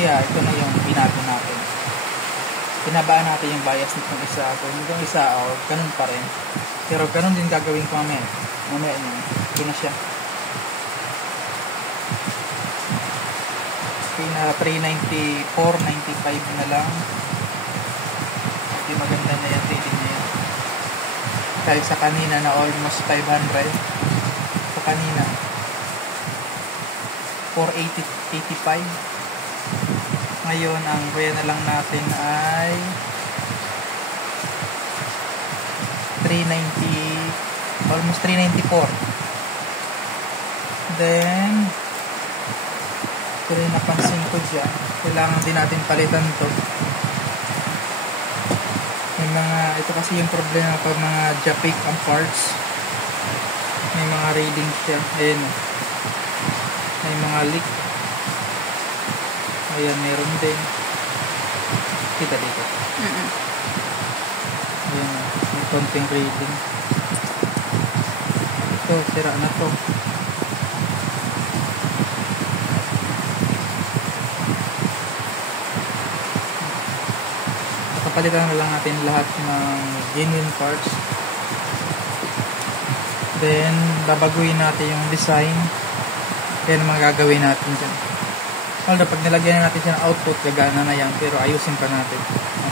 mamaya, ito na yung binago natin. Pinabaan natin yung bias nitong isa. Kung itong isa, ganun pa rin. Pero ganun din gagawin ko mamaya. Mamaya nyo. Ito na siya. Na 394, 95 na lang. Hindi maganda na yan, reading na yan. Dahil sa kanina na almost 500. Sa kanina 485. Ngayon ang kuya na lang natin ay 390, almost 394. Then ito rin napansin ko dyan, kailangan din natin palitan to. May mga, ito kasi yung problema pag mga Japik ang parts, may mga readings siya. Ayan, may mga leak. Ayan, meron din. Kita dito. Ayan, may konting reading. Ito, sira na to. Palitan na lang natin lahat ng genuine parts. Then babaguhin natin yung design. Kaya naman gagawin natin dyan. Although pag nilagyan natin siya ng output, gagana na yan, pero ayusin pa natin.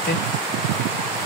Okay.